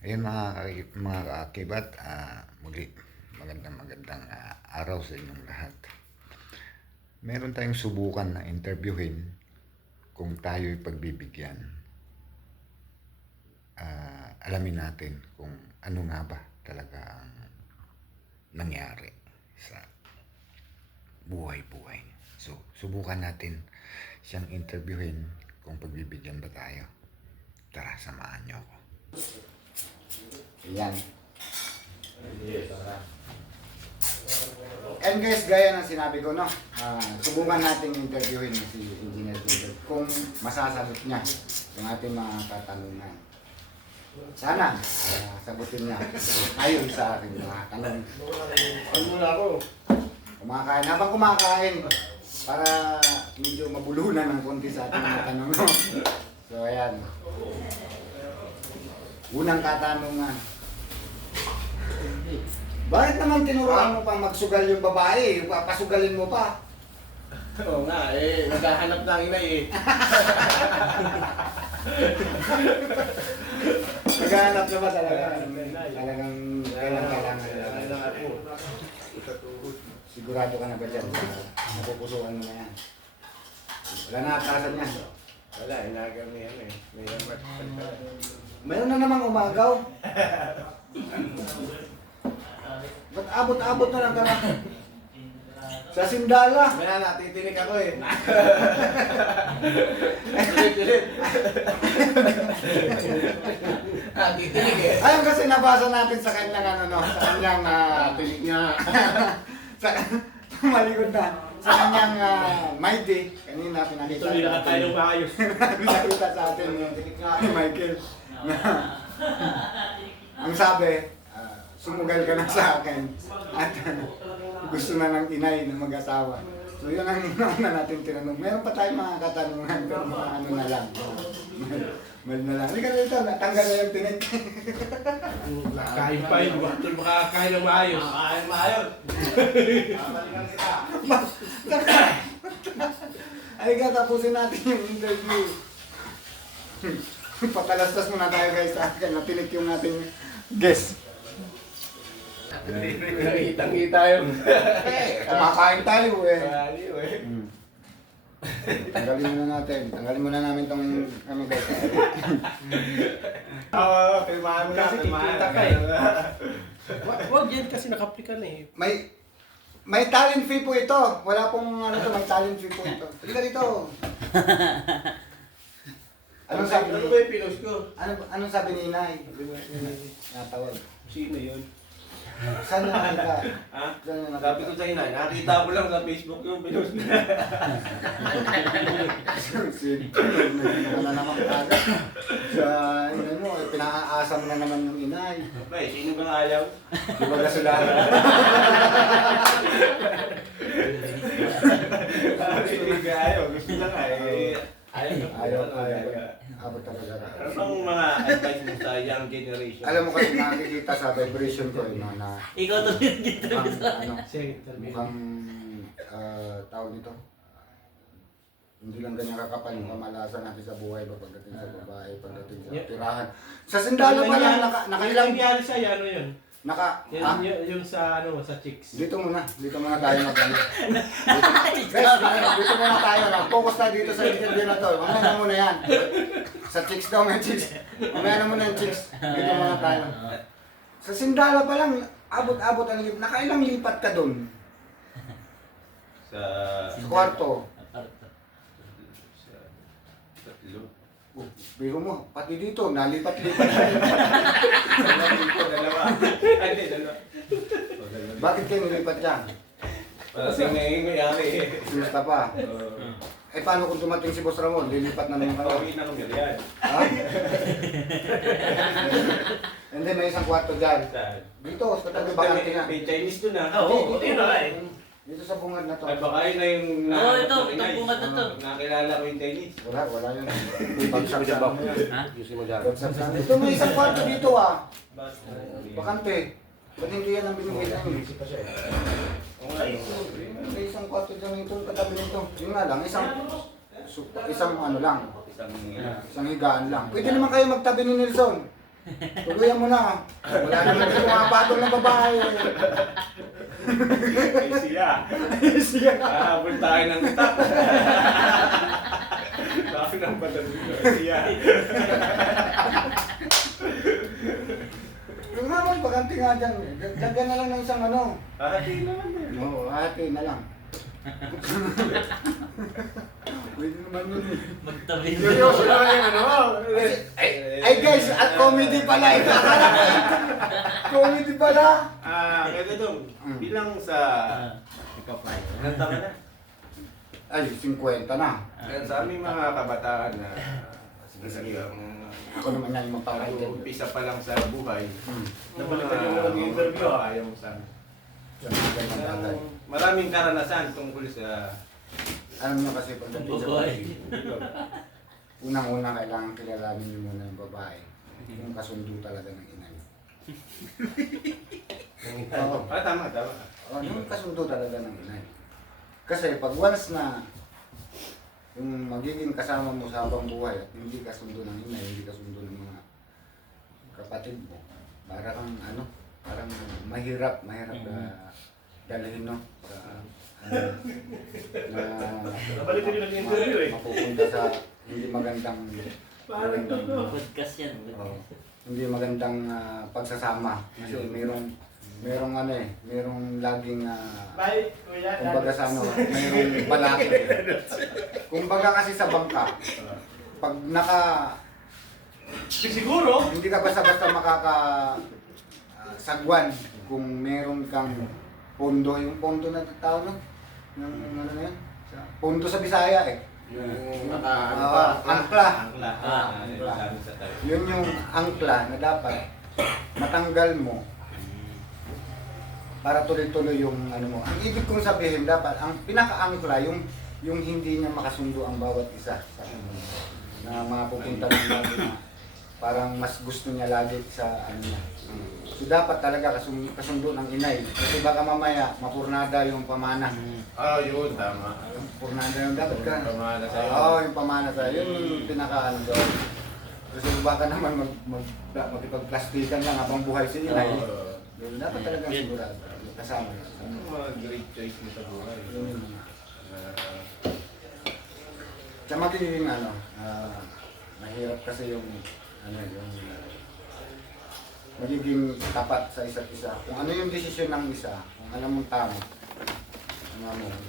Ayun mga kaakibat, muli magandang araw sa inyong lahat. Meron tayong subukan na interviewin kung tayo'y pagbibigyan. Alamin natin kung ano nga ba talaga ang nangyari sa buhay-buhay niya. So, subukan natin siyang interviewin kung pagbibigyan ba tayo. Tara, samahan niyo ako. Ayan. And guys, gaya ng sinabi ko, no? Subukan natin interviewin si Engineer Gilbert kung masasagot niya yung ating mga katanungan. Sana sagutin niya ayon sa aking mga tanong. Ano muna ako? Kumakain. Habang kumakain, para medyo mabulunan ng konti sa ating mga tanong. No? So, ayan. Unang katanungan. Bakit naman tinuruan mo pang magsugal yung babae? Papasugalin mo pa. Oo nga, naghahanap ng inay eh. Naghahanap na ba talaga? Talagang kailangan. Kailangan ako. Sigurado ka na ba dyan? Napupusuan mo na yan. Wala na atasan yan. Wala, inagal niya yan eh. May yamat. Mayroon na namang umagaw. Ba't abot-abot na lang ka na? Sa Sindala. Maya na, titinik ako eh. Ulit. Titinik eh. Ayun kasi nabasa natin sa kanyang ano no, sa kanyang Tinik niya. sa malikod na. Sa kanyang My Day. Kanina pinakita. Tuloy na tayo ng maayos. Pinakita sa atin ni Michael. Na, ang sabi, sumugal ka na sa akin at gusto na ng inay ng mag-asawa. So yun ang una natin tinanong. Meron pa tayong mga katanungan pero mga ano na lang. Mal na lang. Hindi ka dito, natanggal na yung tinik. Kain pa yun, bakit makakain ng maayos? Makakain maayos. Babalikan kita. Ay ka, tapusin natin yung interview. Patalastas muna tayo guys sa akin. Natinik yung ating guest. Kitang-kita yun. Kumakain tayo eh. Aliw eh. Tanggalin muna natin. Tanggalin muna namin tong ano guys. Oo, pirmahan mo na. Kasi kikita ka eh. Wag yan kasi nakaplikan eh. May talent fee po ito. Wala pong ano to, may talent fee po ito. Halika dito. Anong sabi Ano ni ba yung pinos ko? Anong sabi ni Inay? Natawag. Sino yun? Saan na nakita? Ha? Saan na Sabi ko nakita? sa inay, nakita ko lang sa Facebook yung pinos niya. Ano na naman kaga? Sa inay mo, pinaaasa mo na naman yung Inay. Bay, sino bang ayaw? Di ba gasulahan? Sino bang ayaw? Gusto lang eh. Ayaw. Abot talaga. Ano bang mga advice mo sa young generation? Alam mo kasi nakikita sa vibration ko no, na Ikaw to yung mukhang, ano, Sige, mukhang tawag dito. Hindi lang ganyan kakapal yung kamalasan natin sa buhay ba pagdating sa babae, pagdating sa tirahan. Sa Sindalo pa lang, nakailang, nangyari sa'yo, ano yun? yung sa ano, sa chicks. dito muna tayo mag-ano. Guys, dito muna tayo, focus tayo dito sa interview na to. Mamaya na muna yan. Sa chicks daw, may chicks. Mamaya na muna yung chicks. Dito muna tayo. Sa Sindala pa lang, abot-abot ang lipat. Nakailang lipat ka dun? Sa Sa kwarto. tatlo. Oh, biro mo, pati dito, nalipat-lipat. Dalawa. Ay, hindi, dalawa. Bakit kayo nilipat dyan? Kasi ngayon mayari eh. Sinusta pa. Eh paano kung dumating si Boss Ramon? Lilipat na naman kayo. Pauwi na kami riyan. Ha? Hindi, may isang kwarto dyan. Dito, sa tabi bakante na. May Chinese doon ah. Oo, Dito, yun na nga eh. dito sa bungad na to. Ay baka yun na yung Oo, ito, na- itong bungad na to. Nakilala ko yung Chinese. Wala yun. Bagsak sa ano yan. Ha? Bagsak sa ano. Ito, may isang kwarto dito Bakante. Ba't hindi yan ang binigay namin? Oo nga, May isang kwarto dyan ito, katabi nito. Yun nga lang, isang ano lang. isang Isang higaan lang. Pwede naman kayo magtabi ni Nelson. Tuluyan mo na. Wala naman kasi pumapatol ng babae. Ay siya. Siya. Habol tayo ng itak. Bakit ang batas dito? Siya. Yung naman, paganti nga dyan. Dagyan na lang ng isang ano. Hati naman eh. Oo, ate na lang. Pwede naman yun eh. Magtabi Seryoso naman yung ano. Ay guys, at comedy pala ito. Comedy pala. Kaya dong, bilang sa... Ikaw pa yun. Ilang taon na? Ay, 50 na. Kaya sa aming mga kabataan na Ako naman yan mapakay din. umpisa pa lang sa buhay. Nabalikan yung mga interview, ah. Ayaw mo sa maraming karanasan tungkol sa... Alam nyo kasi pagdating sa Babae. unang-una kailangan kilalanin nyo muna yung babae. Yung kasundo talaga ng inay. Oo. Tama. Yung kasundo talaga ng inay. Kasi pag once na yung magiging kasama mo sa habang buhay at hindi kasundo ng inay, hindi kasundo ng mga kapatid mo, parang mahirap na dalhin, no? Sa, Nabalikan yung nag-interview eh. mapupunta sa hindi magandang Podcast yan. hindi magandang pagsasama kasi merong laging Bye, kuya. kumbaga sa merong balakid. Kumbaga kasi sa bangka, pag Siguro. hindi ka basta-basta sagwan kung meron kang pondo, yung pondo na tawag, no? Yung ano na yun? Pondo sa Bisaya eh. Yung angkla. Angkla. Angkla. Sabi sa tayo. Yun yung angkla na dapat matanggal mo para tuloy-tuloy yung ano mo. Ang ibig kong sabihin dapat, ang pinaka-angkla, yung hindi niya makasundo ang bawat isa sa na mga pupunta ng lagi na parang mas gusto niya lagi sa ano niya. So dapat talaga kasundo ng inay. Kasi baka mamaya mapurnada yung pamana. Yun, tama. Yung purnada yung dapat ka. Pamana sa'yo. Oo, yung pamana sa'yo. Yun yung pinaka-ano doon. Kasi baka naman makipagplastikan lang habang buhay si inay. Yun, dapat talaga sigurado. Kasama. Ano mga great choice mo sa buhay? Yun yung sa magiging mahirap kasi yung magiging tapat sa isa't isa. Kung ano yung desisyon ng isa, kung alam mong tama,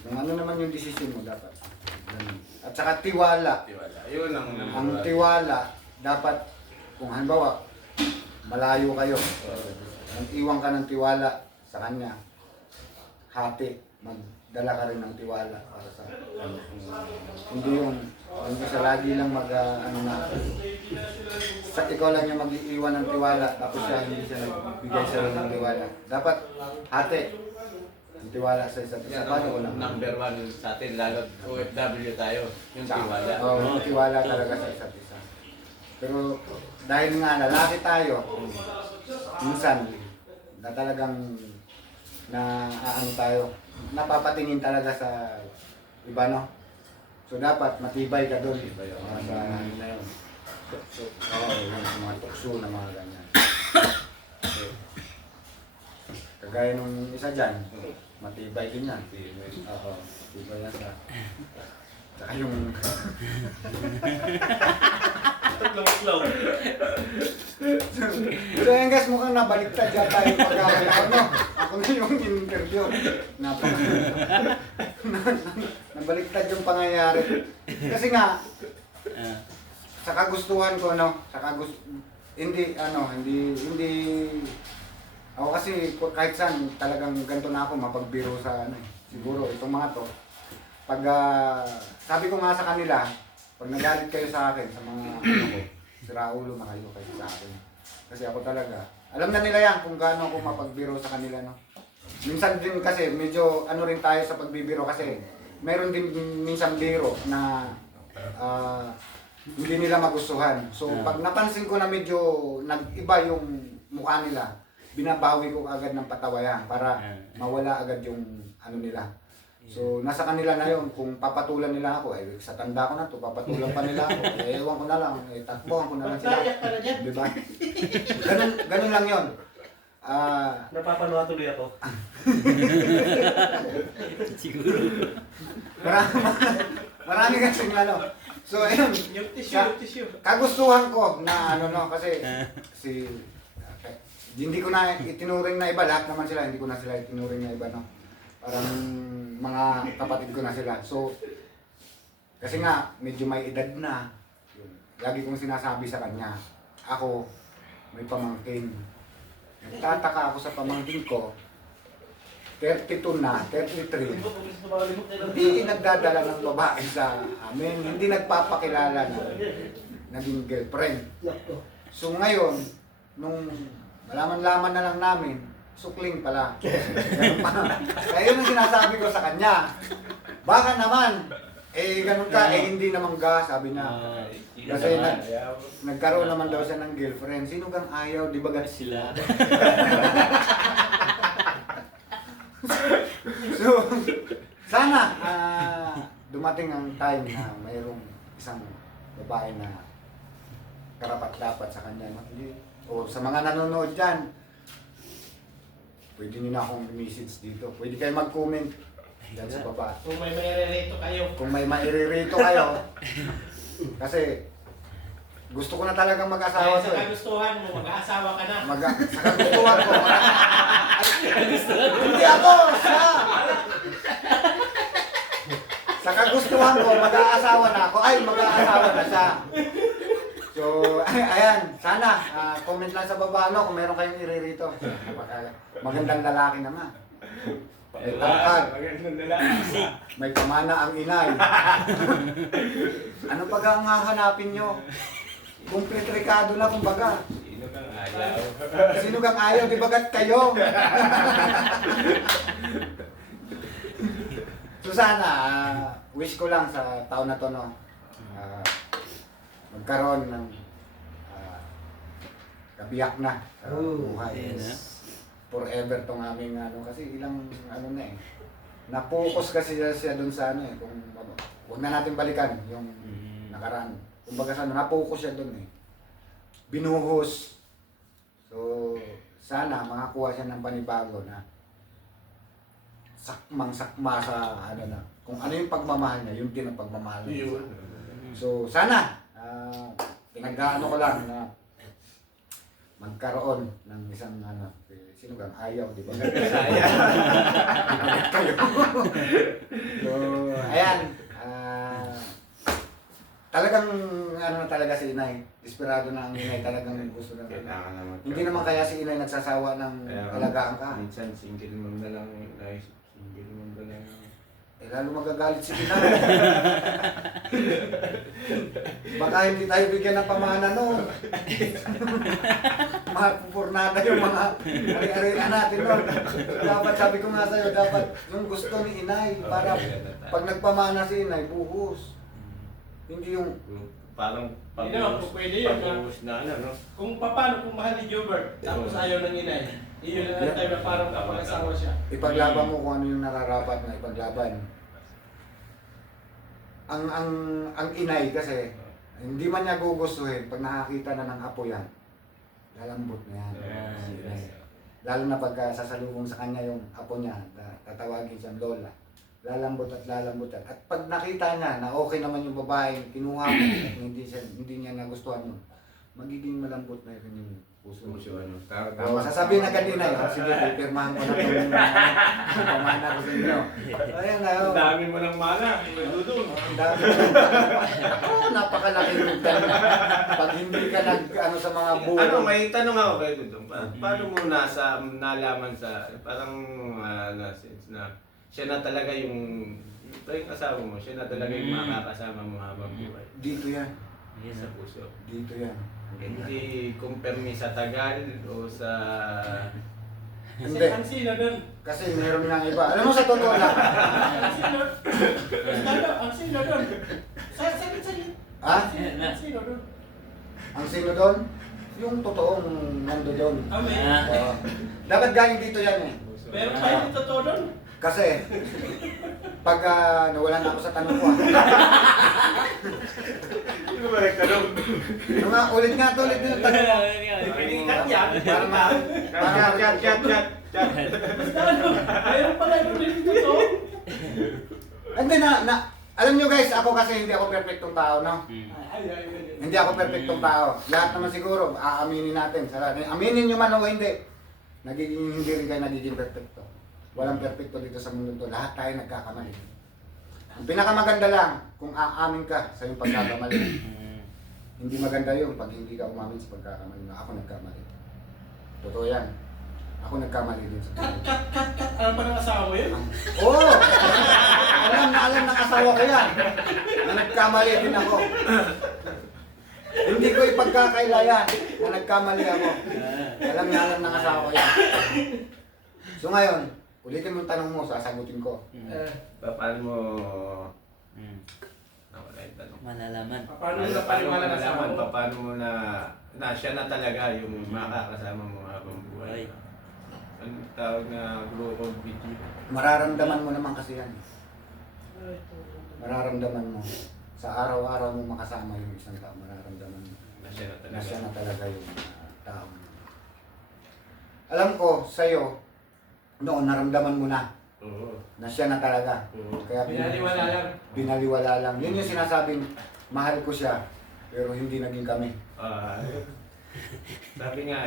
kung ano naman yung desisyon mo dapat. Ganun. At saka tiwala. Yun ang Ang tiwala, dapat, kung halimbawa, malayo kayo, mag-iwan ka ng tiwala sa kanya, hati, magdala ka rin ng tiwala para sa kanya. Hindi sa lagi lang ikaw lang yung mag-iiwan ng tiwala, tapos siya hindi siya nagbigay sa ng tiwala. Dapat, hati, ang tiwala sa isa't isa. Paano ko lang? Number one sa atin, lalo OFW tayo, yung tiwala. Oo, yung tiwala talaga sa isa't isa. Pero dahil nga lalaki tayo, minsan na talagang napapatingin talaga sa iba, no? So dapat matibay ka doon. Sa ano na yun. So, yung mga tukso na mga ganyan. So, kagaya nung isa dyan, matibay din yan. Oo, matibay yan sa... Saka yung... Tatlong-tlaw. So yan guys, mukhang nabaliktad yata yung pagkakataon. Ako na yung interview. Nabaliktad yung pangyayari. Kasi nga, sa kagustuhan ko, hindi, ako kasi kahit saan, talagang ganito na ako, mapagbiro sa siguro itong mga to. Pag, sabi ko nga sa kanila, pag nagalit kayo sa akin, sa mga siraulo na kayo sa akin. Kasi ako talaga, alam na nila yan kung gaano ako mapagbiro sa kanila, no? Minsan din kasi, medyo rin tayo sa pagbibiro kasi meron din minsan biro na hindi nila magustuhan. So pag napansin ko na medyo nag-iba yung mukha nila, binabawi ko agad ng patawayan para mawala agad yung nila. So, nasa kanila na yun. Kung papatulan nila ako, sa tanda ko na to, papatulan pa nila ako. Ewan ko na lang, takbuhan ko na lang sila. Naiyak ka na dyan. Diba? Ganun lang yun. Napapaluha tuloy ako. Siguro. Marami kasing ano. So, ayun. Yung tissue. Kagustuhan ko na kasi hindi ko na itinuring na iba, lahat naman sila, hindi ko na sila itinuring na iba, no? Parang mga kapatid ko na sila. So, kasi nga, medyo may edad na. Lagi kong sinasabi sa kanya, ako, may pamangkin. Nagtataka ako sa pamangkin ko, 32 na, 33. Hindi nagdadala ng babae sa amin, hindi nagpapakilala na naging girlfriend. So ngayon, nung malaman-laman na lang namin, sukling pala. Ganun pa. Kaya yun ang sinasabi ko sa kanya. Baka naman, ganun ka, hindi naman ka, sabi niya. Kasi nagkaroon naman daw siya ng girlfriend. Sino kang ayaw, di ba Sila. So, sana dumating ang time na mayroong isang babae na karapat-dapat sa kanya. O sa mga nanonood dyan, pwede nyo na akong message dito. Pwede kayo mag-comment dyan sa baba. Kung may mairerito kayo. Kung may mairirito kayo, kasi gusto ko na talagang mag-asawa Kaya to. sa kagustuhan mo, mag-aasawa ka na. Sa kagustuhan ko. Hindi ako! Siya! Sa kagustuhan ko, mag-aasawa na ako. Ay, mag-aasawa na siya. So, ayan. Sana, comment lang sa baba, kung meron kayong iririto. Magandang lalaki naman. May tangkad. May pamana ang inay. Ano pa ang hahanapin nyo? Complete Ricardo na kumbaga. Sino kang ayaw? Sino kang ayaw, di bagat kayo? So sana, wish ko lang sa taon na to, magkaroon ng kabiyak na sa buhay. Forever tong aming kasi ilang na na-focus kasi siya dun sa kung wag na natin balikan yung nakaraan. Kumbaga na-focus siya dun binuhos. So, sana makakuha siya ng panibago na sakmang-sakma sa kung ano yung pagmamahal niya, yung din ang pagmamahal niya. So, sana pinag-aano ko lang na magkaroon ng isang sino kang ayaw, di ba? So, ayan. Talagang na talaga si Inay. Desperado na ang Inay, talagang gusto na. Kailangan naman. Hindi naman kaya si Inay nagsasawa ng alagaan ka. Minsan single mom na lang, single mom na lang. Lalo magagalit si Inay. Baka hindi tayo bigyan ng pamana Mapupurnada yung mga ari-arian natin Dapat, sabi ko nga sa'yo, dapat yung gusto ni Inay para pag nagpamana si Inay, buhos. Hindi yung parang Hindi naman po pwede yun. na Kung paano kung mahal ni Gilbert, tapos ayaw ng inay. Iyon na tayo na parang kapag-asawa siya. ipaglaban mo kung ano yung nararapat na ipaglaban. Ang Inay kasi, hindi man niya gugustuhin pag nakakita na ng apo yan. Lalambot na yan. Si Inay. Lalo na pagka sasalubong sa kanya yung apo niya, tatawagin siyang Lola. Lalambot at lalambot. At pag nakita niya na okay naman yung babae, kinuha mo at hindi niya nagustuhan yun, magiging malambot na rin yung puso mo. Sasabihin na kanina yun, sige, pipirmahan ko na itong pamana ko sa inyo. Ayan na yun. Ang dami mo ng mana, Dudong. Ang dami. Napakalaki yung pag hindi ka sa mga buo. May tanong ako kay Dudong. Paano mo nalaman sa, parang, sense na, siya na talaga yung asawa mo, siya na talaga yung makakasama mo habang buhay. Dito yan. Sa puso. Dito yan. Hindi kumpirmi sa tagal o sa... Hindi. Ang sino doon? Kasi meron nga iba. Alam mo sa totoo lang. Ang sino doon? Saglit. Ha? Ang sino doon? Ang sino doon? Yung totoong nando doon. Kami. Dapat galing dito yan Meron tayo yung totoo doon. Kasi, Pag nawalan ako sa tanong ko. Hindi ko ba nagtanong? Nga, ulit nga to, ulit yung tanong mo. Kat yan. Para ma... Cut. Basta ano, mayroon pala yung rin dito. Hindi alam nyo guys, ako kasi hindi ako perfectong tao, no? Ay. Hindi ako perfectong tao. Lahat naman siguro, aaminin natin. Aminin nyo man o hindi. Hindi rin kayo nagiging perfecto. Walang perfecto dito sa mundo to. Lahat tayo nagkakamali. Ang pinakamaganda lang, kung aamin ka sa iyong pagkakamali. Hindi maganda yun pag hindi ka umamin sa pagkakamali na ako nagkamali. Totoo yan. Ako nagkamali din sa Kat. Alam pa ng asawa mo yun? Oo! Alam ng asawa ko yan. Na nagkamali din ako. Hindi ko ipagkakaila yan na nagkamali ako. Alam ng asawa ko yan. So ngayon, ulitin mo yung tanong mo, sasagutin ko. Paano mo... Wala yung tanong. Malalaman. Paano mo napaniwala ng asawa mo? Paano mo na siya na talaga yung makakasama mo habang buhay? Ang tawag na global video. Mararamdaman mo naman kasi yan. Mararamdaman mo. Sa araw-araw mo makasama yung isang tao, mararamdaman mo. Na siya na Na talaga. siya na talaga yung tao. Alam ko, sa'yo, noon naramdaman mo na Oo. na siya na talaga. Oo. Kaya Binaliwala lang. binaliwala lang. Yun yung sinasabing, mahal ko siya, pero hindi naging kami. Sabi nga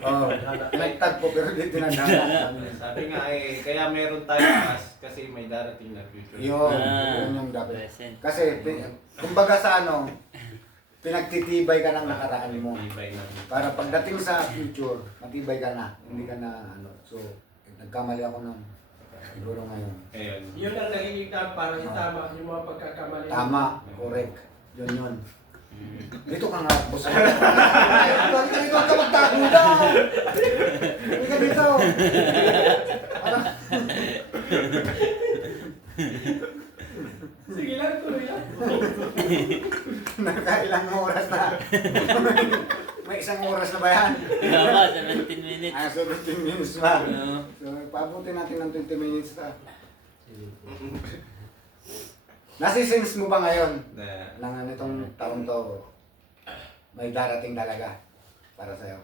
Oo, nagtagpo pero hindi tinandaan. sabi nga kaya meron tayo kasi may darating na future. Yun yung dapat. Present. Kasi, kumbaga sa pinagtitibay ka ng nakaraan mo. Ibay na. Para pagdating sa future, matibay ka na. Hindi ka na, so, nagkamali ako nun. Siguro ngayon. Ayun. Yun ang nagiging para tama yung mga pagkakamali. Tama, correct. Yun. Dito ka nga, boss. Dito ka magtago daw. Hindi ka dito. Sige lang, tuloy lang. Nakailang oras na. May isang oras na ba yan? Tama, 17 minutes. So 15 minutes ba? Oo. So, pabuti natin ng 20 minutes na. Nasisense mo ba ngayon Na na itong taon to may darating talaga para sa'yo?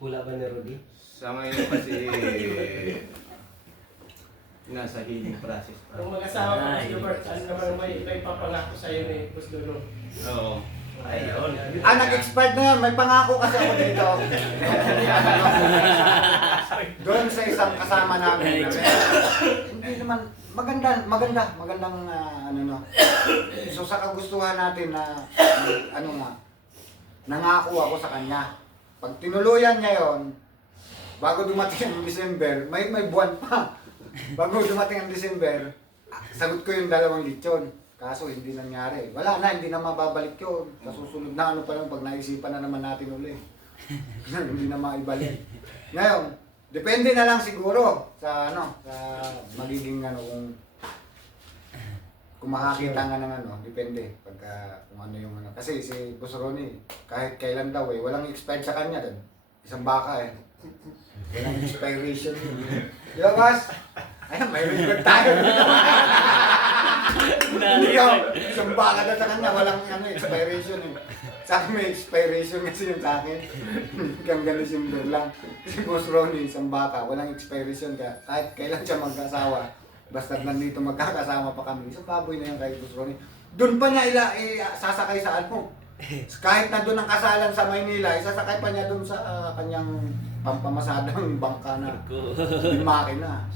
Hula ba ni Rudy? sa ngayon kasi nasa healing process pa. Kung mag-asawa ka, Boss Gilbert, ano naman may papangako sa'yo ni Boss Lolo? Oo. Ayun. Nag-expired na yan. May pangako kasi ako dito. Doon sa isang kasama namin. Hindi naman, magandang ano no. So sa kagustuhan natin na nangako ako sa kanya. Pag tinuluyan niya yon, bago dumating ang December, may buwan pa. Bago dumating ang December, sagot ko yung 2 lechon. Kaso hindi nangyari. Wala na, hindi na mababalik yun. Sa susunod na ano pa lang, pag naisipan na naman natin uli. Hindi na maibalik. Ngayon, depende na lang siguro sa sa magiging kung makakita nga ng depende pagka kung ano yung Kasi si Boss Ronnie, kahit kailan daw walang expired sa kanya. Isang baka walang expiration. Di ba, Bas? Ayun, may record tayo. Isang baka na sa kanya, walang expiration Sa akin may expiration kasi yung sa akin. Hanggang December lang. Si Boss Ronnie, isang baka, walang expiration ka. Kahit kailan siya magkasawa, basta nandito magkakasama pa kami. Isang baboy na yung kay Boss Ronnie. Doon pa niya sasakay sa kahit na doon ang kasalan sa Maynila, isasakay pa niya doon sa kanyang pampamasadang bangka na yung makina.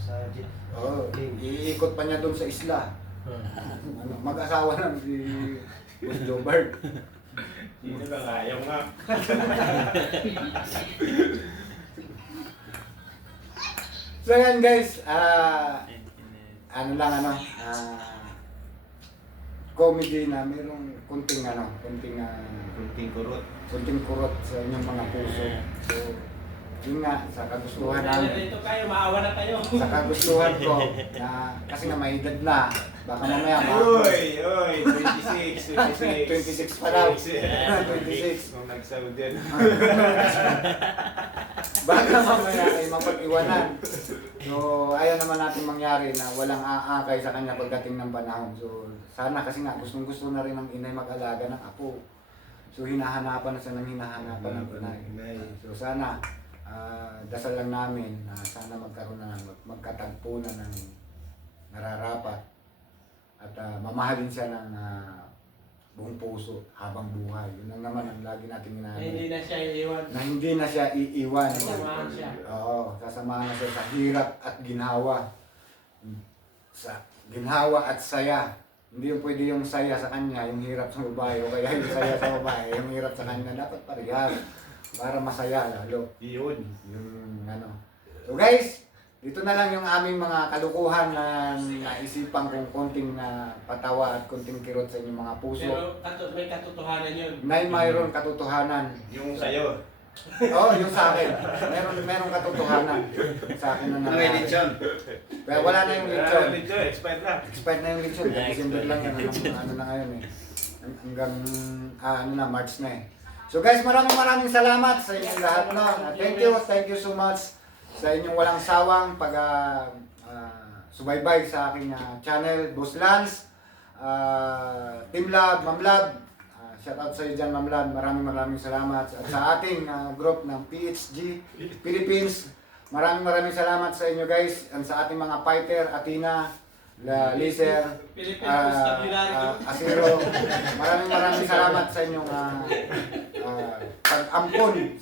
Iikot pa niya doon sa isla. Mag-asawa lang si Boss Gilbert. Dito lang ayaw nga. So yan guys, comedy na mayroong kunting Kunting kurot. sa inyong mga puso. So, yun nga, sa kagustuhan namin. Dito kayo, maawa na kayo. Sa kagustuhan ko, na kasi nga may edad na, baka mamaya Oy, 26 26 pa daw. 26. Nung nagsaw din. baka mamaya ay mapag-iwanan. So, ayaw naman natin mangyari na walang aakay sa kanya pagdating ng panahon. So, sana kasi nga gustong-gusto na rin ng inay mag-alaga ng apo. So, hinahanapan na siya ng hinahanapan ng inay. So, sana dasal lang namin na sana magkaroon na magkatagpo na ng nararapat at mamahalin siya ng buong puso habang buhay. Yun lang naman ang lagi natin Hindi na siya iiwan. na hindi na siya iiwan. Sasamahan siya. Oo, sasamahan na siya sa hirap at ginhawa. Sa ginhawa at saya. Hindi yung pwede yung saya sa kanya, yung hirap sa babae, o kaya yung saya sa babae, yung hirap sa kanya, dapat parehas. Para masaya lalo. Yun. Yung ano. So guys, dito na lang yung aming mga kalukuhan na naisipan kong konting patawa at konting kirot sa inyong mga puso. Pero may katotohanan yun. May mayroon katotohanan. Yung sa'yo. Oo, yung sa akin. Merong katotohanan sa akin na nangyari. Kaya wala na yung lechon. Lechon, expired na. Expired na yung lechon. December lang yan. Ano na ngayon eh. Hanggang March na eh. So guys, maraming salamat sa inyong lahat. No? Thank you so much sa inyong walang sawang subaybay sa aking channel, Boss Lance, Team Lab, Ma'am Lab. Shout out sa iyo dyan, Ma'am Lab. Maraming salamat. At sa ating group ng PHG Philippines, maraming salamat sa inyo guys. And sa ating mga fighter, Athena, Lizer, Asiro. Maraming salamat sa inyong pag-ampon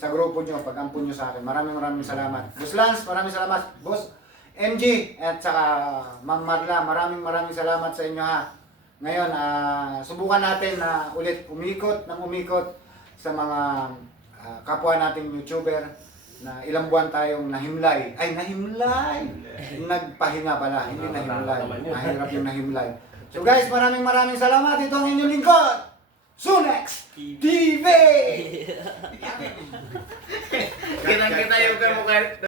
sa grupo nyo, pag-ampon nyo sa akin. Maraming salamat. Boss Lance, maraming salamat. Boss MG at saka Ma'am Marla, maraming salamat sa inyo ha. Ngayon, subukan natin na ulit umikot sa mga kapwa nating YouTuber na ilang buwan tayong nahimlay. Ay, nahimlay! Nagpahinga pala, hindi nahimlay. Mahirap yung nahimlay. So guys, maraming salamat. Ito ang inyong lingkod, Sunex TV! Kita yung kamukha.